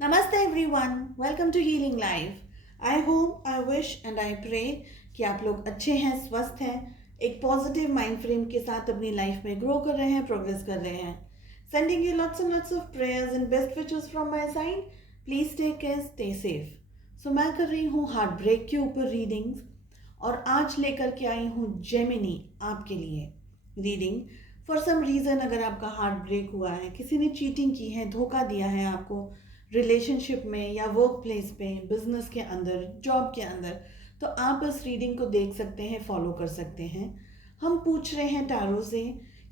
नमस्ते everyone, welcome to healing life. I hope, I wish and I pray कि आप लोग अच्छे हैं, स्वस्थ हैं, एक पॉजिटिव माइंड फ्रेम के साथ अपनी लाइफ में ग्रो कर रहे हैं, प्रोग्रेस कर रहे हैं। Sending you lots and lots of prayers and best wishes from my side. Please take care, stay safe. So मैं कर रही हूँ हार्ट ब्रेक के ऊपर रीडिंग्स और आज लेकर के आई हूँ जेमिनी आपके लिए रीडिंग। फॉर सम रीज़न अगर आपका हार्ट ब्रेक हुआ है, किसी ने चीटिंग की है, धोखा दिया है आपको रिलेशनशिप में या वर्क प्लेस पे, बिजनेस के अंदर, जॉब के अंदर, तो आप इस रीडिंग को देख सकते हैं, फॉलो कर सकते हैं। हम पूछ रहे हैं टैरो से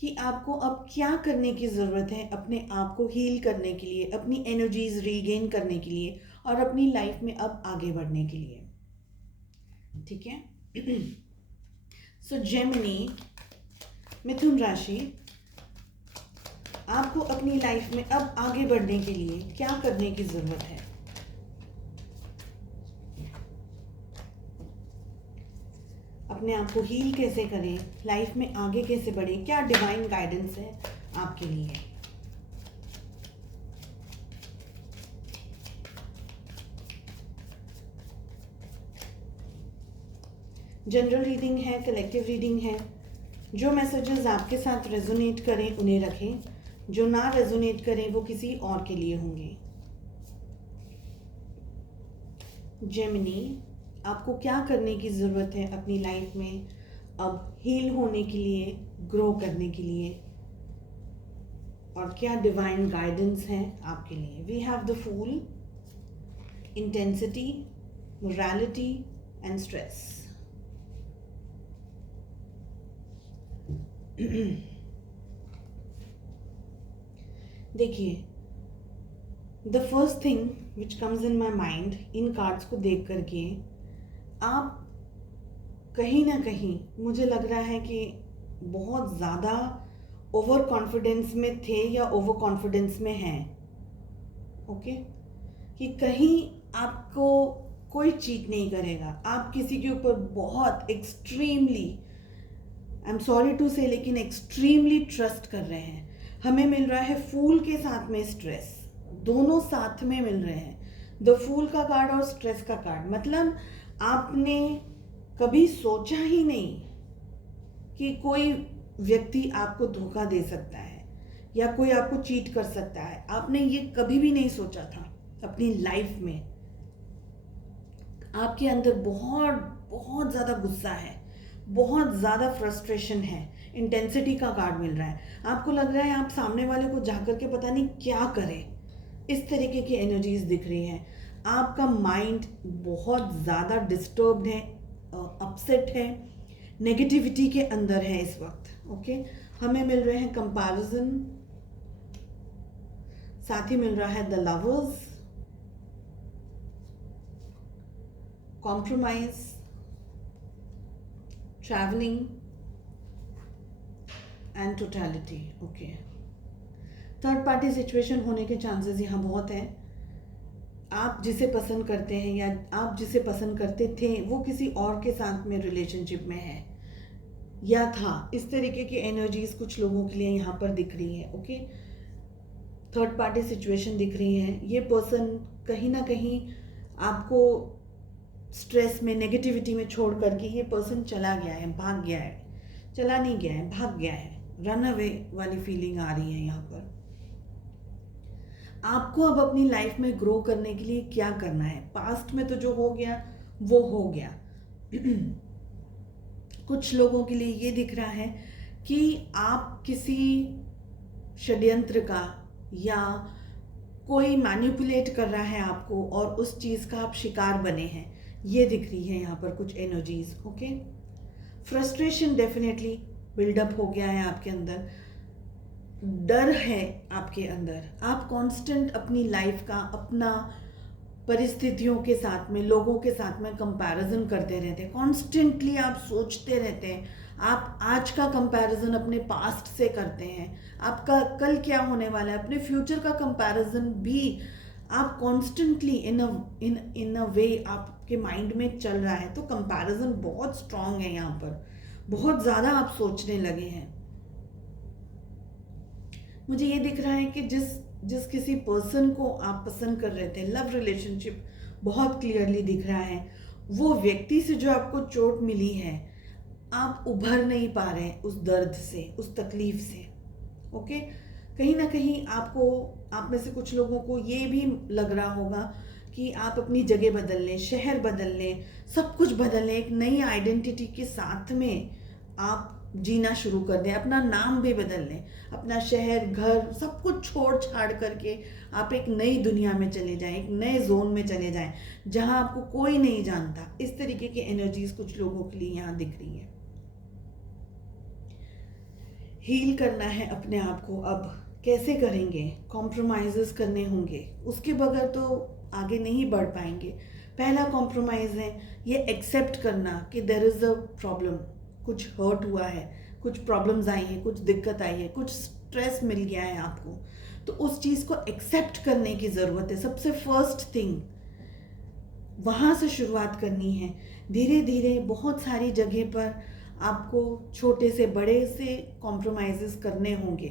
कि आपको अब क्या करने की ज़रूरत है अपने आप को हील करने के लिए, अपनी एनर्जीज रीगेन करने के लिए और अपनी लाइफ में अब आगे बढ़ने के लिए। ठीक है। सो जेमिनी, मिथुन राशि, आपको अपनी लाइफ में अब आगे बढ़ने के लिए क्या करने की जरूरत है? अपने आप को हील कैसे करें, लाइफ में आगे कैसे बढ़े, क्या डिवाइन गाइडेंस है आपके लिए? जनरल रीडिंग है, कलेक्टिव रीडिंग है। जो मैसेजेस आपके साथ रेजोनेट करें उन्हें रखें, जो ना रेजोनेट करें वो किसी और के लिए होंगे। जेमिनी, आपको क्या करने की ज़रूरत है अपनी लाइफ में अब हील होने के लिए, ग्रो करने के लिए, और क्या डिवाइन गाइडेंस है आपके लिए? We have the full, intensity, morality and stress. देखिए, the first thing which comes in my mind in cards को देख करके, आप कहीं ना कहीं मुझे लग रहा है कि बहुत ज़्यादा ओवर कॉन्फिडेंस में थे या ओवर कॉन्फिडेंस में हैं। ओके, कि कहीं आपको कोई चीट नहीं करेगा, आप किसी के ऊपर बहुत extremely, I am sorry to say, लेकिन एक्सट्रीमली ट्रस्ट कर रहे हैं। हमें मिल रहा है फूल के साथ में स्ट्रेस, दोनों साथ में मिल रहे हैं। द फूल का कार्ड और स्ट्रेस का कार्ड, मतलब आपने कभी सोचा ही नहीं कि कोई व्यक्ति आपको धोखा दे सकता है या कोई आपको चीट कर सकता है। आपने ये कभी भी नहीं सोचा था अपनी लाइफ में। आपके अंदर बहुत बहुत ज़्यादा गुस्सा है, बहुत ज़्यादा फ्रस्ट्रेशन है। इंटेंसिटी का कार्ड मिल रहा है। आपको लग रहा है आप सामने वाले को जाकर के पता नहीं क्या करें, इस तरीके की एनर्जीज दिख रही हैं। आपका माइंड बहुत ज़्यादा डिस्टर्ब्ड है, अपसेट है, नेगेटिविटी के अंदर है इस वक्त। ओके, हमें मिल रहे हैं कंपैरिजन, साथ ही मिल रहा है the lovers, compromise, travelling and totality. Okay, third party situation होने के चांसेस यहाँ बहुत हैं। आप जिसे पसंद करते हैं या आप जिसे पसंद करते थे वो किसी और के साथ में रिलेशनशिप में है या था। इस तरीके की एनर्जीज कुछ लोगों के लिए यहाँ पर दिख रही है। ओके, थर्ड पार्टी सिचुएशन दिख रही है। ये पर्सन कहीं ना कहीं आपको स्ट्रेस में, नेगेटिविटी में छोड़ करके ये पर्सन चला गया है, भाग गया है। चला नहीं गया है, भाग गया है। रन अवे वाली फीलिंग आ रही है यहाँ पर। आपको अब अपनी लाइफ में ग्रो करने के लिए क्या करना है? पास्ट में तो जो हो गया वो हो गया। कुछ लोगों के लिए ये दिख रहा है कि आप किसी षड्यंत्र का या कोई मैनिपुलेट कर रहा है आपको और उस चीज़ का आप शिकार बने हैं। ये दिख रही है यहाँ पर कुछ energies. Okay, frustration definitely build up हो गया है आपके अंदर, डर है आपके अंदर। आप कांस्टेंट अपनी लाइफ का, अपना परिस्थितियों के साथ में, लोगों के साथ में कंपैरिजन करते रहते हैं। कॉन्स्टेंटली आप सोचते रहते हैं। आप आज का कंपैरिजन अपने पास्ट से करते हैं, आपका कल क्या होने वाला है, अपने फ्यूचर का कंपैरिजन भी आप कॉन्स्टेंटली इन अ वे आपके माइंड में चल रहा है। तो कंपैरिजन बहुत स्ट्रांग है यहाँ पर, बहुत ज़्यादा आप सोचने लगे हैं। मुझे ये दिख रहा है कि जिस जिस किसी पर्सन को आप पसंद कर रहे थे, लव रिलेशनशिप बहुत क्लियरली दिख रहा है, वो व्यक्ति से जो आपको चोट मिली है, आप उभर नहीं पा रहे हैं उस दर्द से, उस तकलीफ से। ओके, कहीं ना कहीं आपको, आप में से कुछ लोगों को ये भी लग रहा होगा कि आप अपनी जगह बदल लें, शहर बदल लें, सब कुछ बदल लें, एक नई आइडेंटिटी के साथ में आप जीना शुरू कर दें, अपना नाम भी बदल लें, अपना शहर, घर, सब कुछ छोड़ छाड़ करके आप एक नई दुनिया में चले जाएं, एक नए जोन में चले जाएं जहां आपको कोई नहीं जानता। इस तरीके की एनर्जीज कुछ लोगों के लिए यहाँ दिख रही है। हील करना है अपने आप को। अब कैसे करेंगे? कॉम्प्रोमाइज़ेस करने होंगे, उसके बगैर तो आगे नहीं बढ़ पाएंगे। पहला कॉम्प्रोमाइज़ है ये एक्सेप्ट करना कि देयर इज़ अ प्रॉब्लम, कुछ हर्ट हुआ है, कुछ प्रॉब्लम्स आई हैं, कुछ दिक्कत आई है, कुछ स्ट्रेस मिल गया है आपको, तो उस चीज़ को एक्सेप्ट करने की ज़रूरत है। सबसे फर्स्ट थिंग वहाँ से शुरुआत करनी है। धीरे धीरे बहुत सारी जगह पर आपको छोटे से बड़े से कॉम्प्रोमाइज़ेस करने होंगे,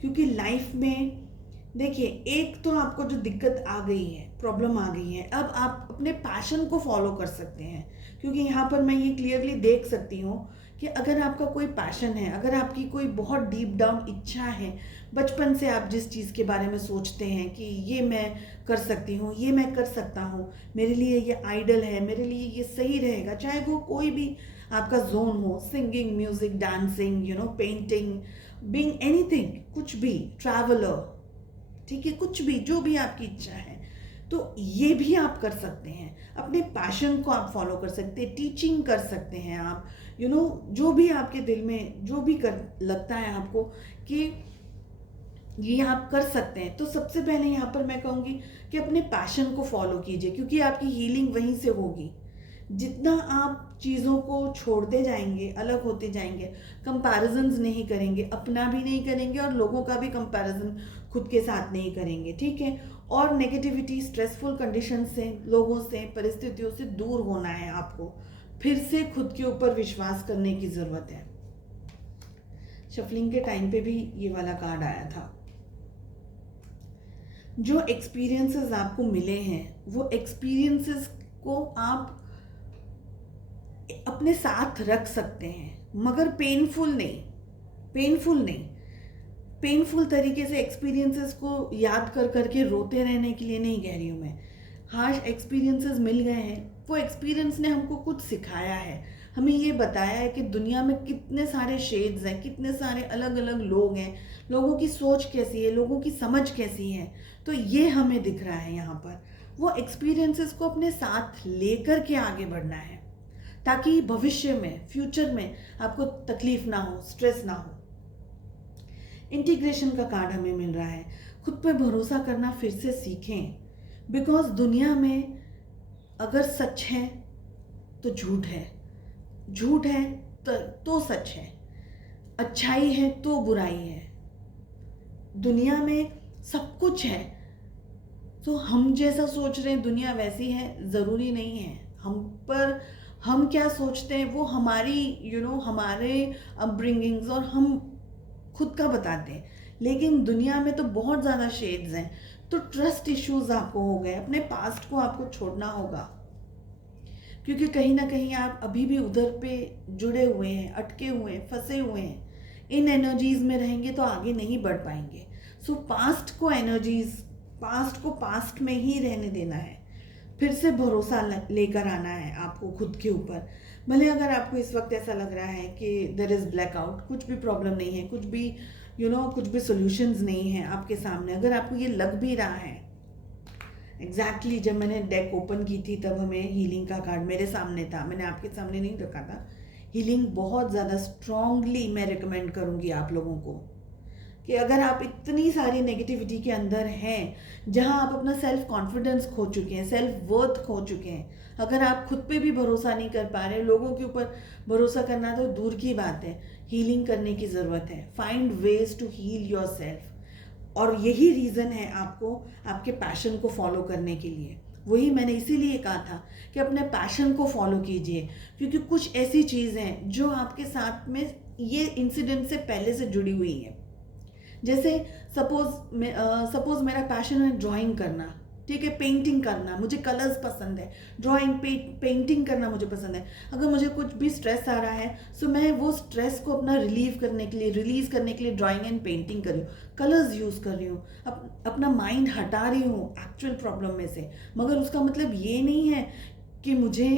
क्योंकि लाइफ में देखिए, एक तो आपको जो दिक्कत आ गई है, प्रॉब्लम आ गई है, अब आप अपने पैशन को फॉलो कर सकते हैं। क्योंकि यहाँ पर मैं ये क्लियरली देख सकती हूँ कि अगर आपका कोई पैशन है, अगर आपकी कोई बहुत डीप डाउन इच्छा है, बचपन से आप जिस चीज़ के बारे में सोचते हैं कि ये मैं कर सकती हूँ, ये मैं कर सकता हूँ, मेरे लिए ये आइडल है, मेरे लिए ये सही रहेगा, चाहे वो कोई भी आपका जोन हो, singing, music, dancing, painting, being anything, कुछ भी, ट्रैवलर, ठीक है, कुछ भी, जो भी आपकी इच्छा है, तो ये भी आप कर सकते हैं। अपने पैशन को आप फॉलो कर सकते हैं, टीचिंग कर सकते हैं आप, जो भी आपके दिल में जो भी कर लगता है आपको कि ये आप कर सकते हैं, तो सबसे पहले यहाँ पर मैं कहूँगी कि अपने पैशन को फॉलो कीजिए, क्योंकि आपकी हीलिंग वहीं से होगी। जितना आप चीज़ों को छोड़ते जाएंगे, अलग होते जाएंगे, कंपैरिजन्स नहीं करेंगे, अपना भी नहीं करेंगे और लोगों का भी कंपैरिजन खुद के साथ नहीं करेंगे, ठीक है। और नेगेटिविटी, स्ट्रेसफुल कंडीशन से, लोगों से, परिस्थितियों से दूर होना है आपको। फिर से खुद के ऊपर विश्वास करने की ज़रूरत है। शफलिंग के टाइम पे भी ये वाला कार्ड आया था। जो एक्सपीरियंसेस आपको मिले हैं, वो एक्सपीरियंसेस को आप अपने साथ रख सकते हैं, मगर पेनफुल नहीं, पेनफुल तरीके से एक्सपीरियंसेस को याद कर करके रोते रहने के लिए नहीं कह रही हूँ मैं। हार्श एक्सपीरियंसेस मिल गए हैं, वो एक्सपीरियंस ने हमको कुछ सिखाया है, हमें ये बताया है कि दुनिया में कितने सारे शेड्स हैं, कितने सारे अलग अलग लोग हैं, लोगों की सोच कैसी है, लोगों की समझ कैसी है, तो ये हमें दिख रहा है यहाँ पर। वो एक्सपीरियंसेस को अपने साथ लेकर के आगे बढ़ना है, ताकि भविष्य में, फ्यूचर में आपको तकलीफ ना हो, स्ट्रेस ना हो। इंटीग्रेशन का कार्ड हमें मिल रहा है। खुद पर भरोसा करना फिर से सीखें, बिकॉज दुनिया में अगर सच है तो झूठ है, झूठ है तो सच है, अच्छाई है तो बुराई है। दुनिया में सब कुछ है, तो हम जैसा सोच रहे हैं दुनिया वैसी है, ज़रूरी नहीं है। हम क्या सोचते हैं वो हमारी हमारे अपब्रिंगिंग्स और हम खुद का बताते हैं, लेकिन दुनिया में तो बहुत ज़्यादा शेड्स हैं। तो ट्रस्ट इश्यूज आपको हो गए, अपने पास्ट को आपको छोड़ना होगा, क्योंकि कहीं ना कहीं आप अभी भी उधर पे जुड़े हुए हैं, अटके हुए हैं, फंसे हुए हैं। इन एनर्जीज में रहेंगे तो आगे नहीं बढ़ पाएंगे। सो पास्ट को पास्ट में ही रहने देना है, फिर से भरोसा लेकर आना है आपको खुद के ऊपर। भले अगर आपको इस वक्त ऐसा लग रहा है कि देयर इज़ ब्लैकआउट, कुछ भी प्रॉब्लम नहीं है, कुछ भी कुछ भी सॉल्यूशंस नहीं है आपके सामने, अगर आपको ये लग भी रहा है, एग्जैक्टली जब मैंने डेक ओपन की थी तब हमें हीलिंग का कार्ड मेरे सामने था, मैंने आपके सामने नहीं रखा था। हीलिंग बहुत ज़्यादा स्ट्रांगली मैं रिकमेंड करूँगी आप लोगों को कि अगर आप इतनी सारी नेगेटिविटी के अंदर हैं, जहां आप अपना सेल्फ कॉन्फिडेंस खो चुके हैं, सेल्फ वर्थ खो चुके हैं, अगर आप खुद पे भी भरोसा नहीं कर पा रहे, लोगों के ऊपर भरोसा करना तो दूर की बात है, हीलिंग करने की ज़रूरत है। Find ways to heal yourself. और यही रीज़न है आपको आपके पैशन को फॉलो करने के लिए। वही मैंने इसीलिए कहा था कि अपने पैशन को फॉलो कीजिए, क्योंकि कुछ ऐसी चीज़ें हैं जो आपके साथ में ये इंसिडेंट से पहले से जुड़ी हुई हैं, जैसे सपोज मेरा पैशन है ड्राइंग करना, ठीक है, पेंटिंग करना, मुझे कलर्स पसंद है, ड्राइंग पेंटिंग करना मुझे पसंद है। अगर मुझे कुछ भी स्ट्रेस आ रहा है सो मैं वो स्ट्रेस को अपना रिलीज करने के लिए ड्राइंग एंड पेंटिंग कर रही हूँ, कलर्स यूज़ कर रही हूँ, अपना माइंड हटा रही हूँ एक्चुअल प्रॉब्लम में से। मगर उसका मतलब ये नहीं है कि मुझे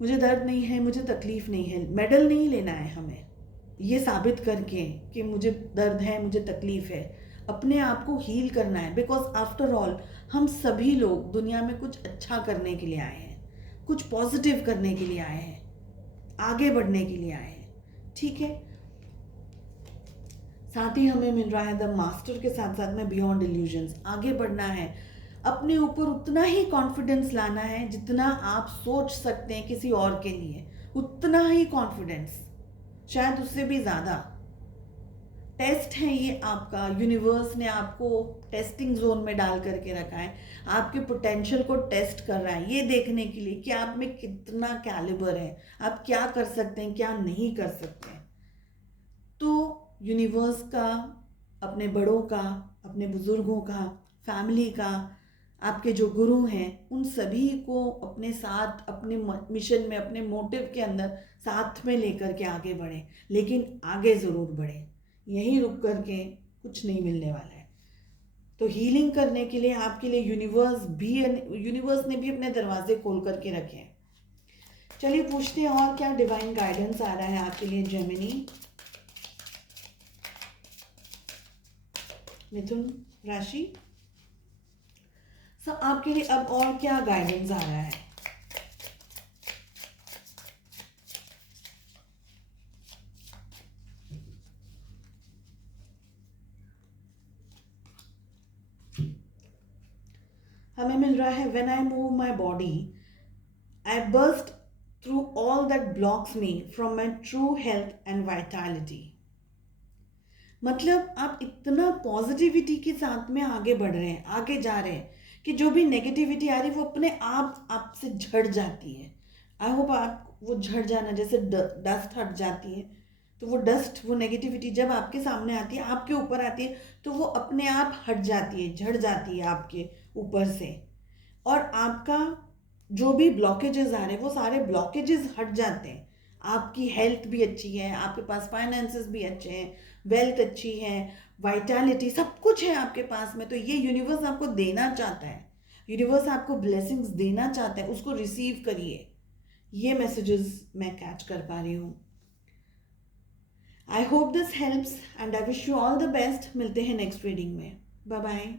दर्द नहीं है, मुझे तकलीफ नहीं है। मेडल नहीं लेना है हमें ये साबित करके कि मुझे दर्द है, मुझे तकलीफ है। अपने आप को हील करना है, बिकॉज आफ्टर ऑल हम सभी लोग दुनिया में कुछ अच्छा करने के लिए आए हैं, कुछ पॉजिटिव करने के लिए आए हैं, आगे बढ़ने के लिए आए हैं, ठीक है। साथ ही हमें मिल रहा है द मास्टर के साथ साथ में बियॉन्ड इल्यूजन्स। आगे बढ़ना है, अपने ऊपर उतना ही कॉन्फिडेंस लाना है जितना आप सोच सकते हैं किसी और के लिए, उतना ही कॉन्फिडेंस, शायद उससे भी ज़्यादा। टेस्ट है ये आपका, यूनिवर्स ने आपको टेस्टिंग जोन में डाल करके रखा है, आपके पोटेंशियल को टेस्ट कर रहा है ये देखने के लिए कि आप में कितना कैलिबर है, आप क्या कर सकते हैं, क्या नहीं कर सकते हैं। तो यूनिवर्स का, अपने बड़ों का, अपने बुज़ुर्गों का, फैमिली का, आपके जो गुरु हैं उन सभी को अपने साथ, अपने मिशन में, अपने मोटिव के अंदर साथ में लेकर के आगे बढ़ें, लेकिन आगे ज़रूर बढ़ें। यहीं रुक करके कुछ नहीं मिलने वाला है। तो हीलिंग करने के लिए आपके लिए यूनिवर्स ने भी अपने दरवाजे खोल करके रखे हैं। चलिए पूछते हैं और क्या डिवाइन गाइडेंस आ रहा है आपके लिए जेमिनी, मिथुन राशि। आपके लिए अब और क्या गाइडेंस आ रहा है। हमें मिल रहा है when I move my body I burst through all that blocks me from my true health and vitality. मतलब आप इतना पॉजिटिविटी के साथ में आगे बढ़ रहे हैं, आगे जा रहे हैं कि जो भी नेगेटिविटी आ रही है वो अपने आप आपसे झड़ जाती है। आई होप आप वो झड़ जाना, जैसे डस्ट हट जाती है, तो वो डस्ट, वो नेगेटिविटी जब आपके सामने आती है, आपके ऊपर आती है, तो वो अपने आप हट जाती है, झड़ जाती है आपके ऊपर से। और आपका जो भी ब्लॉकेजेस आ रहे हैं वो सारे ब्लॉकेजेस हट जाते हैं। आपकी हेल्थ भी अच्छी है, आपके पास फाइनेंसेस भी अच्छे हैं, वेल्थ अच्छी है, वाइटैलिटी, सब कुछ है आपके पास में। तो ये यूनिवर्स आपको देना चाहता है, यूनिवर्स आपको ब्लेसिंग्स देना चाहता है, उसको रिसीव करिए। ये मैसेजेस मैं कैच कर पा रही हूँ। I hope this helps and I wish you all the best. मिलते हैं नेक्स्ट रीडिंग में। Bye bye.